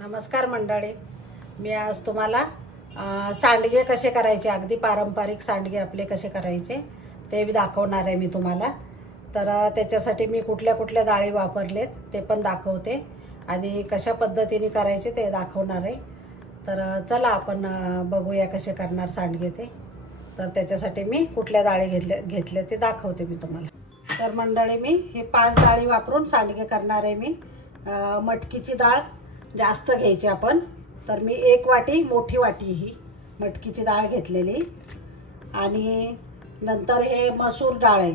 नमस्कार मंडळी, मी आज तुम्हाला सांडगे कसे करायचे, अगदी पारंपरिक सांडगे आपले कसे करायचे ते मी दाखवणार आहे मी तुम्हाला। तर त्याच्यासाठी मी कुठल्या कुठल्या डाळी वापरलेत ते पण दाखवते आणि कशा पद्धतीने करायचे ते दाखवणार आहे। तर चला आपण बघूया कसे करणार सांडगे ते। तर त्याच्यासाठी मी कुठल्या डाळी घेतल्या ते दाखवते मी तुम्हाला। तर मंडळी, मी हे 5 डाळी वापरून सांडगे करणार आहे मी। मटकीची डाळ जास्त घ्यायची आपण, तर मी 1 वाटी, मोठी वाटी ही मटकीची डाळ घेतलेली। आणि नंतर हे मसूर डाळ आहे,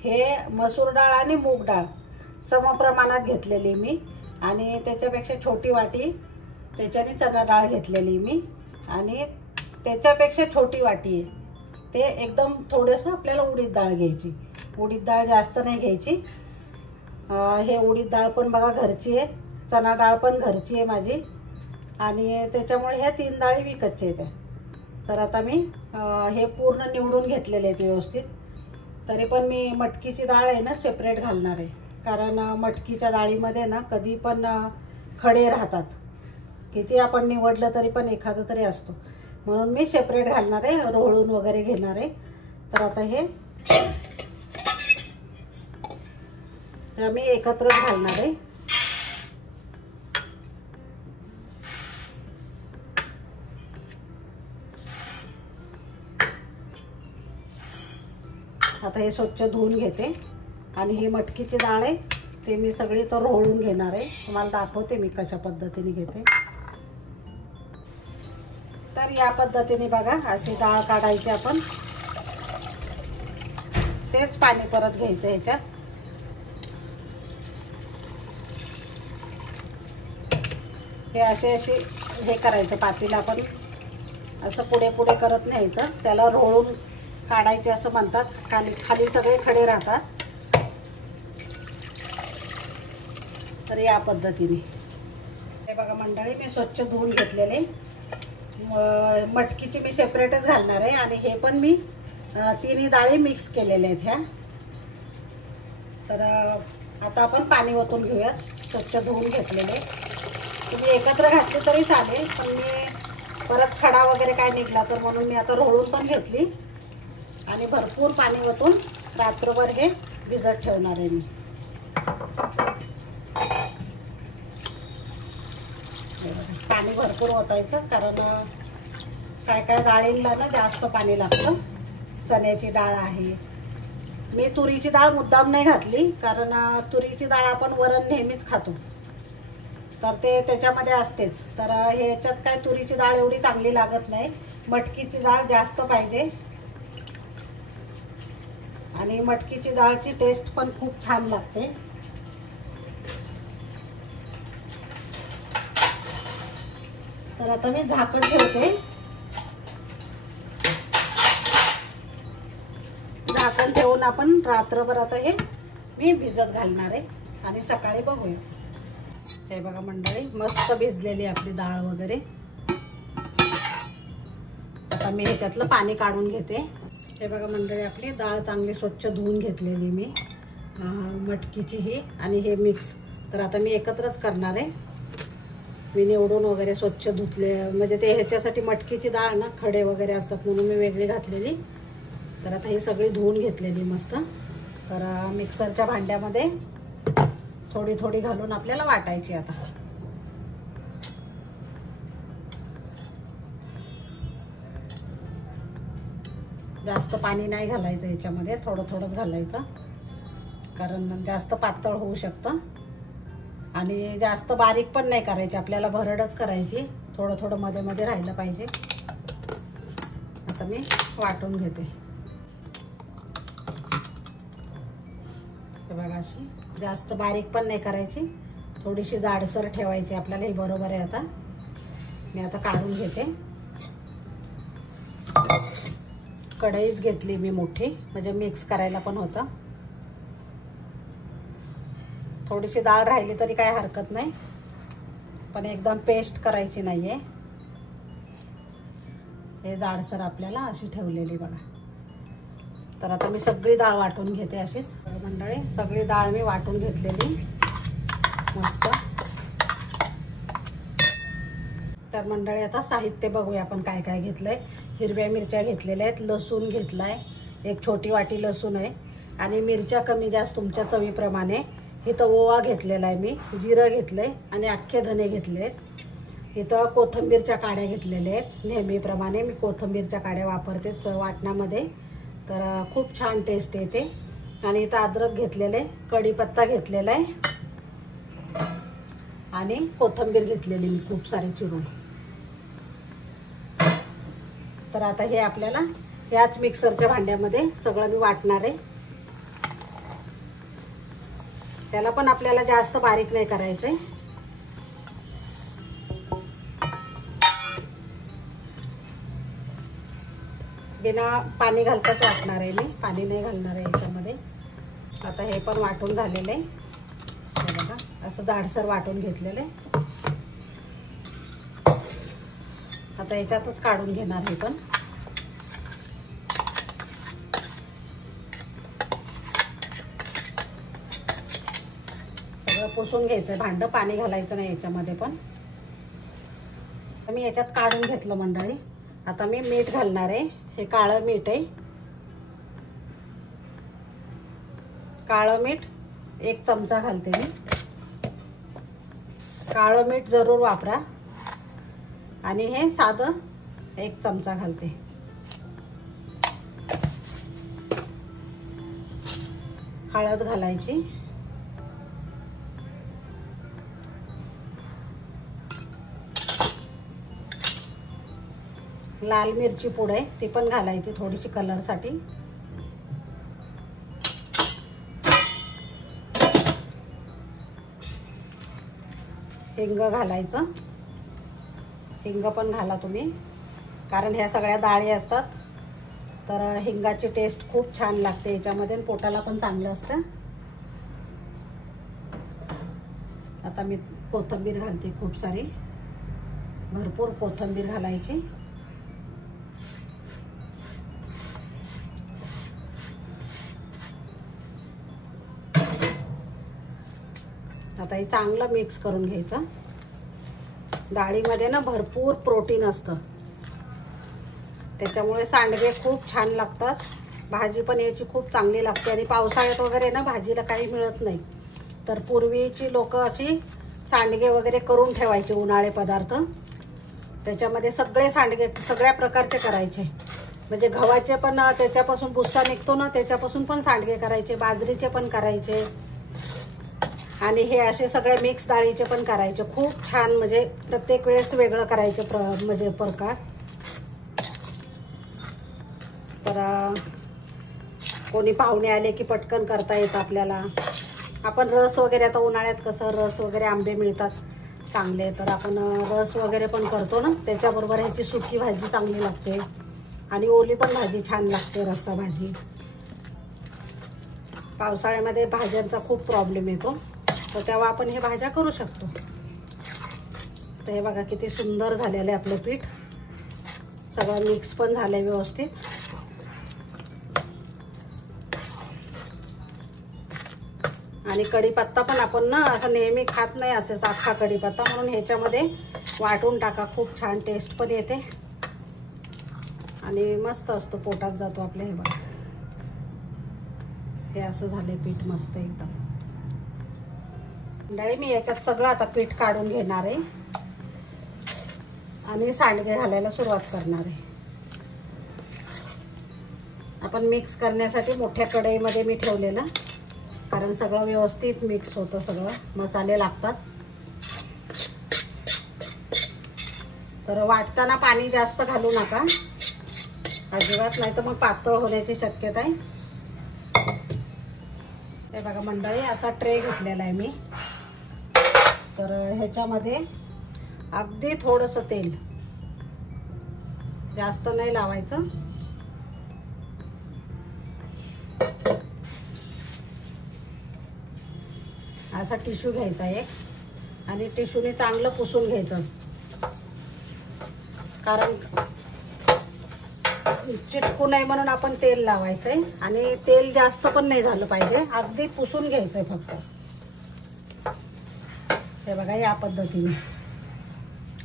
हे मसूर डाळ आणि मूग डाळ समप्रमाणात घेतलेली मी। आणि त्याच्यापेक्षा छोटी वाटी त्याच्याने चणा डाळ घेतलेली मी। आणि त्याच्यापेक्षा छोटी वाटी आहे ते एकदम थोडंसं आपल्याला उडीद डाळ घ्यायची। उडीद डाळ जास्त नाही घ्यायची। हे उडीद डाळ पण बघा घरची आहे, चणा डाळ पण घरची आहे माझी, आणि त्याच्यामुळे ह्या 3 डाळी विकतच्या आहेत। तर आता मी हे पूर्ण निवडून घेतलेले आहेत व्यवस्थित। तरी पण मी मटकीची डाळ आहे ना सेपरेट घालणार आहे, कारण मटकीच्या डाळीमध्ये ना कधी पण खडे राहतात, किती आपण निवडलं तरी पण एखादा तरी असतो, म्हणून मी सेपरेट घालणार आहे, रोळून वगैरे घेणार आहे। तर आता हे मी एकत्रच घालणार आहे। आता हे स्वच्छ धुवून घेते आणि ही मटकीची डाळ आहे ते मी सगळी तर रोळून घेणार आहे, तुम्हाला दाखवते मी कशा पद्धतीने घेते। तर या पद्धतीने बघा अशी डाळ काढायची आपण, तेच पाणी परत घ्यायचं ह्याच्यात। हे असे हे करायचं, पातेलं आपण असं पुढे पुढे करत न्यायचं, त्याला रोळून काढायचे असं म्हणतात। खाली सगळे खडे राहतात। तर या पद्धतीने हे बघा मंडळी, मी स्वच्छ धुवून घेतलेले मटकीची मी सेपरेटच घालणार आहे, आणि हे पण मी 3 डाळी मिक्स केलेले आहेत ह्या। तर आता आपण पाणी ओतून घेऊया, स्वच्छ धुवून घेतलेले। तुम्ही एकत्र घातले तरी चालेल, पण मी परत खडा वगैरे काय निघला तर म्हणून मी आता रोळून पण घेतली आणि भरपूर पाणी ओतून रात्रभर हे भिजत ठेवणार आहे मी। पाणी भरपूर ओतायचं, कारण काय काय डाळींना ना जास्त पाणी लागतं। चण्याची डाळ आहे, मी तुरीची डाळ मुद्दाम नाही घातली, कारण तुरीची डाळ आपण वरण नेहमीच खातो, तर ते त्याच्यामध्ये असतेच। तर ह्याच्यात काय तुरीची डाळ एवढी चांगली लागत नाही, मटकीची डाळ जास्त पाहिजे, आणि मटकीची डाळची टेस्ट पण खूप छान लागते। तर आता मी झाकण ठेवते, झाकण ठेवून आपण रात्रभर आता हे मी भिजत घालणार आहे आणि सकाळी बघूया। हे बघा मंडळी, मस्त भिजलेली आपली डाळ वगैरे। आता मी ह्याच्यातलं पाणी काढून घेते। हे बघा मंडळी, आपली डाळ चांगली स्वच्छ धुवून घेतलेली मी, मटकीची ही आणि हे मिक्स। तर आता मी एकत्रच करणार आहे, मी निवडून वगैरे स्वच्छ धुतले, म्हणजे ते ह्याच्यासाठी मटकीची डाळ ना खडे वगैरे असतात म्हणून मी वेगळी घातलेली। तर आता ही सगळी धुवून घेतलेली मस्त। तर मिक्सरच्या भांड्यामध्ये थोडी थोडी घालून आपल्याला वाटायची। आता जास्त पाणी नाही घालायचं ह्याच्यामध्ये, थोडं थोडंच घालायचं, कारण जास्त पातळ होऊ शकतं। आणि जास्त बारीक पण नाही करायची, आपल्याला भरडच करायची, थोडं थोडं मध्ये मध्ये राहिलं पाहिजे। आता मी वाटून घेते, हे बघा अशी जास्त बारीक पण नाही करायची, थोडीशी जाडसर ठेवायची आपल्याला, हे बरोबर आहे। आता मी आता काढून घेते। कढईच घेतली मी मोठी, म्हणजे मिक्स करायला पण होतं। थोडीशी डाळ राहिली तरी काय हरकत नाही, पण एकदम पेस्ट करायची नाहीये। हे जाडसर आपल्याला अशी ठेवलेली बघा। तर आता मी सगळी डाळ वाटून घेते अशीच मंडळी, सगळी डाळ मी वाटून घेतलेली मस्त। तर मंडळी आता साहित्य बघूया आपण काय काय घेतलंय। हिरव्या मिरच्या घेतलेल्या आहेत, लसूण घेतलाय, एक छोटी वाटी लसूण आहे आणि मिरच्या कमी जास्त तुमच्या चवीप्रमाणे। इथं ओवा घेतलेला आहे मी, जिरं घेतलंय आणि अख्खे धने घेतलेत। इथं कोथिंबीरच्या काड्या घेतलेल्या आहेत, नेहमीप्रमाणे मी कोथिंबीरच्या काड्या वापरते वाटणामध्ये, तर खूप छान टेस्ट येते। आणि इथं अद्रक घेतलेले, कढीपत्ता घेतलेला आहे आणि कोथिंबीर घेतलेली मी खूप सारी चिरून। तर आता हे आपल्याला याच मिक्सरच्या भांड्यामध्ये सगळं मी वाटणार आहे। त्याला पण आपल्याला जास्त बारीक नाही करायचंय। बिना पाणी घालताच वाटणार आहे मी, पाणी नाही घालणार आहे याच्यामध्ये। आता हे पण वाटून झालेलं आहे, बघा असं जाडसर वाटून घेतलेलं आहे। आता याच्यातच काढून घेणार हे पण। सगळं पुसून घ्यायचं भांड, पाणी घालायचं नाही याच्यामध्ये पण। मी याच्यात काढून घेतलं मंडळी। आता मी मीठ घालणार आहे, हे काळं मीठ आहे। काळं मीठ 1 चमचा घालते मी। काळं मीठ जरूर वापरा। आणि हे साधं 1 चमचा घालते। हळद घालायची, लाल मिरची पूड आहे ती पण घालायची थोडीशी कलरसाठी। हिंग घालायचं, हिंग पण घाला तुम्ही, कारण ह्या सगळ्या डाळी असतात तर हिंगाची टेस्ट खूप छान लागते याच्यामध्ये, पोटाला पण चांगलं असतं। आता मी कोथिंबीर घालते खूप सारी, भरपूर कोथिंबीर घालायची। आता हे चांगलं मिक्स करून घ्यायचं। डाळीमध्ये ना भरपूर प्रोटीन असतं, त्याच्यामुळे सांडगे खूप छान लागतात। भाजी पण याची खूप चांगली लागते। आणि पावसाळ्यात वगैरे ना भाजीला काही मिळत नाही, तर पूर्वीची लोक अशी सांडगे वगैरे करून ठेवायचे, उन्हाळे पदार्थ। त्याच्यामध्ये सगळे सांडगे सगळ्या प्रकारचे करायचे, म्हणजे गव्हाचे पण त्याच्यापासून भुस्सा निघतो ना, त्याच्यापासून पण सांडगे करायचे, बाजरीचे पण करायचे आणि हे असे सगळे मिक्स डाळीचे पण करायचे। खूप छान, म्हणजे प्रत्येक वेळेस वेगळं करायचे म्हणजे प्रकार। तर कोणी पाहुणे आले की पटकन करता येतं आपल्याला। आपण रस वगैरे, आता उन्हाळ्यात कसं रस वगैरे आंबे मिळतात चांगले, तर आपण रस वगैरे पण करतो ना, त्याच्याबरोबर ह्याची सुकी भाजी चांगली लागते आणि ओली पण भाजी छान लागते, रस्सा भाजी। पावसाळ्यामध्ये भाज्यांचा खूप प्रॉब्लेम येतो, तर तेव्हा आपण हे भाज्या करू शकतो। तर हे बघा किती सुंदर झालेलं आहे आपलं पीठ, सगळं मिक्स पण झालंय व्यवस्थित। आणि कढीपत्ता पण आपण ना असं नेहमी खात नाही असेच अख्खा कढीपत्ता, म्हणून ह्याच्यामध्ये वाटून टाका, खूप छान टेस्ट पण येते आणि मस्त असतो, पोटात जातो आपल्या। हे बघा हे असं झाले पीठ मस्त एकदम। मंडळी मी याच्यात सगळं आता पीठ काढून घेणार आहे आणि सांडगे घालायला सुरुवात करणार आहे। आपण मिक्स करण्यासाठी मोठ्या कढईमध्ये मी ठेवलेलं, कारण सगळं व्यवस्थित मिक्स होतं, सगळं मसाले लागतात। तर वाटताना पाणी जास्त घालू नका अजिबात, नाही तर मग पातळ होण्याची शक्यता आहे। हे बघा मंडळी, असा ट्रे घेतलेला आहे मी, तर ह्याच्यामध्ये अगदी थोडंसं तेल, जास्त नाही लावायचं। असा टिश्यू घ्यायचा एक आणि टिश्यूने चांगलं पुसून घ्यायचं, कारण चिटकू नये म्हणून आपण तेल लावायचंय। आणि तेल जास्त पण नाही झालं पाहिजे, अगदी पुसून घ्यायचंय फक्त। हे बघा या पद्धतीने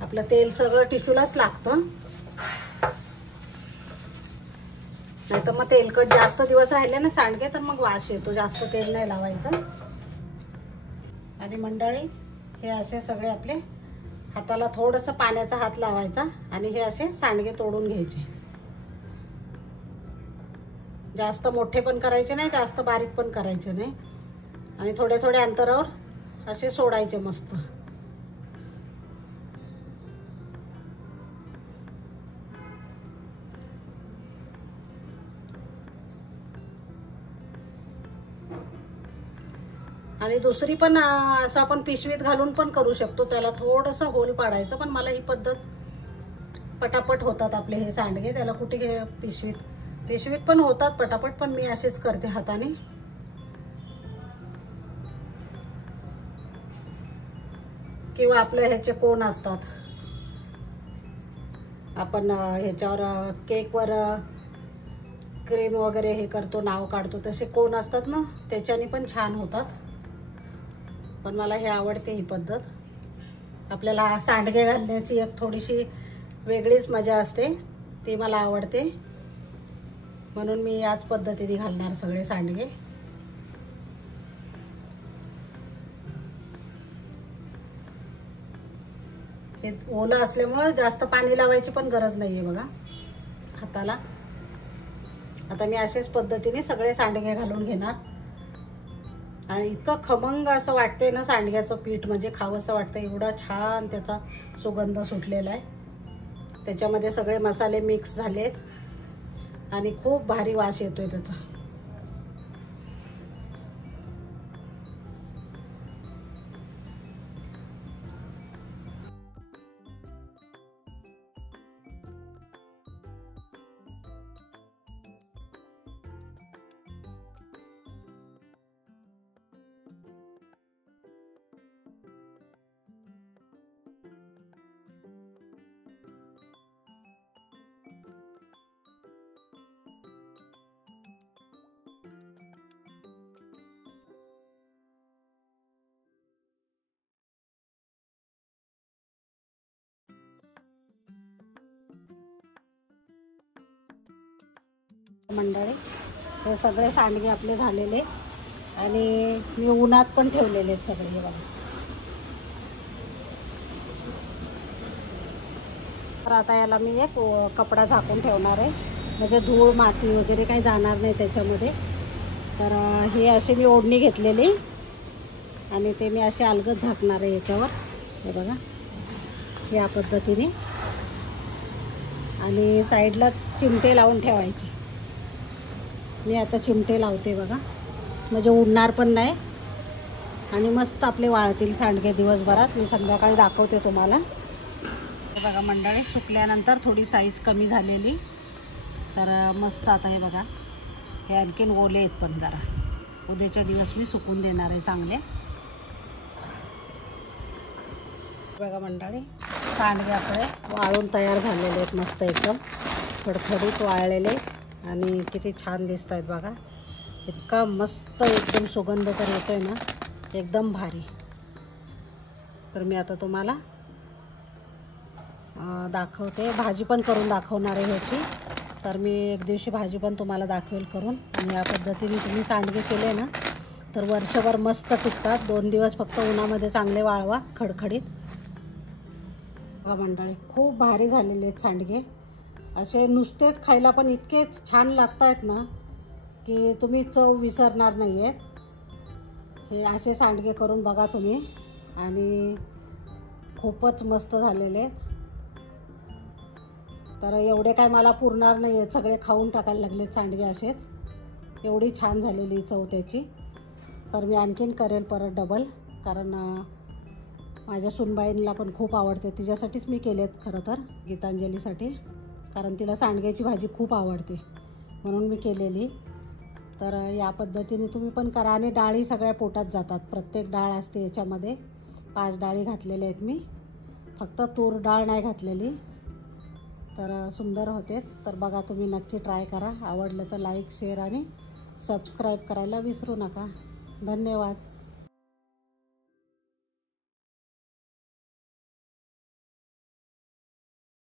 आपलं तेल सगळं टिश्यूलाच लागतं, नाही तर मग तेलकट जास्त दिवस राहिले ना सांडगे तर मग वास येतो. जास्त तेल नाही लावायचं. आणि मंडळी हे असे सगळे आपले हाताला थोडंसं पाण्याचा हात लावायचा आणि हे असे सांडगे तोडून घ्यायचे. जास्त मोठे पण करायचे नाही, जास्त बारीक पण करायचे नाही. आणि थोड्या थोड्या अंतरावर असे सोडायचे मस्त. आणि दुसरी पण असं आपण पिशवीत घालून पण करू शकतो. त्याला थोडंसं होल पाडायचं, पण मला ही पद्धत पटापट होतात आपले हे सांडगे. त्याला कुठे पिशवीत पण होतात पटापट, पण मी असेच करते हाताने. किंवा आपले ह्याचे कोण असतात, आपण ह्याच्यावर केकवर क्रीम वगैरे हे करतो, नाव काढतो, तसे कोण असतात ना, त्याच्याने पण छान होतात. पण मला हे आवडते ही पद्धत. आपल्याला सांडगे घालण्याची एक थोडीशी वेगळीच मजा असते, ती मला आवडते. म्हणून मी याच पद्धतीने घालणार सगळे सांडगे. हे ओलं असल्यामुळे जास्त पाणी लावायची पण गरज नाहीये बघा हाताला. आता मी अशाच पद्धतीने सगळे सांडगे घालून घेणार. आणि इतकं खमंग असं वाटतंय ना सांडग्याचं पीठ, म्हणजे खावंसं वाटतं. एवढा छान त्याचा सुगंध सुटलेला आहे. त्याच्यामध्ये सगळे मसाले मिक्स झालेत आणि खूप भारी वास येतोय त्याचा. मंडळी हे सगळे सांडगे आपले झालेले आणि मी उन्हात पण ठेवलेले आहेत सगळे. हे बघा. तर आता याला मी एक कपडा झाकून ठेवणार आहे, म्हणजे धूळ माती वगैरे काही जाणार नाही त्याच्यामध्ये. तर हे असे मी ओढणी घेतलेली आणि ते मी असे अलगद झाकणार आहे याच्यावर. हे बघा या पद्धतीने. आणि साईडला चिमटे लावून ठेवायचे. मी आता चिमटे लावते बघा, म्हणजे उडणार पण नाही आणि मस्त आपले वाळतील सांडगे दिवसभरात. मी संध्याकाळी दाखवते तुम्हाला. बघा मंडळी, सुकल्यानंतर थोडी साईज कमी झालेली, तर मस्त आता हे बघा. हे आणखीन ओले आहेत, पण जरा उद्याच्या दिवस मी सुकून देणार आहे चांगले. बघा मंडळी, सांडगे आपले वाळून तयार झालेले आहेत मस्त एकदम थडथडीत वाळलेले आणि किती छान दिसत आहेत बघा. इतका मस्त एकदम सुगंध तर येतोय ना, एकदम भारी. तर मी आता तुम्हाला दाखवते. भाजी पण करून दाखवणार आहे ह्याची. तर मी एक दिवशी भाजी पण तुम्हाला दाखवेल करून. आणि या पद्धतीने तुम्ही सांडगे केले ना तर वर्षभर मस्त टिकतात. 2 दिवस फक्त उन्हामध्ये चांगले वाळवा खडखडीत. बघा मंडळी, खूप भारी झालेले आहेत सांडगे. असे नुसतेच खायला पण इतकेच छान लागत आहेत ना की तुम्ही चव विसरणार नाही आहेत. हे असे सांडगे करून बघा तुम्ही, आणि खूपच मस्त झालेले आहेत. तर एवढे काय मला पुरणार नाही आहेत, सगळे खाऊन टाकायला लागलेत सांडगे असेच. एवढी छान झालेली चव त्याची. तर मी आणखीन करेल परत डबल, कारण माझ्या सुनबाईंना पण खूप आवडते. तिच्यासाठीच मी केलेत खरं तर, गीतांजलीसाठी, कारण तिला सांडग्याची भाजी खूप आवडते म्हणून मी केलेली. तर या पद्धतीने तुम्ही पण करा. आणि डाळी सगळ्या पोटात जातात. प्रत्येक डाळ असते याच्यामध्ये. 5 डाळी घातलेल्या आहेत मी, फक्त तूर डाळ नाही घातलेली. तर सुंदर होते. तर बघा तुम्ही नक्की ट्राय करा. आवडलं तर लाईक, शेअर आणि सबस्क्राईब करायला विसरू नका. धन्यवाद.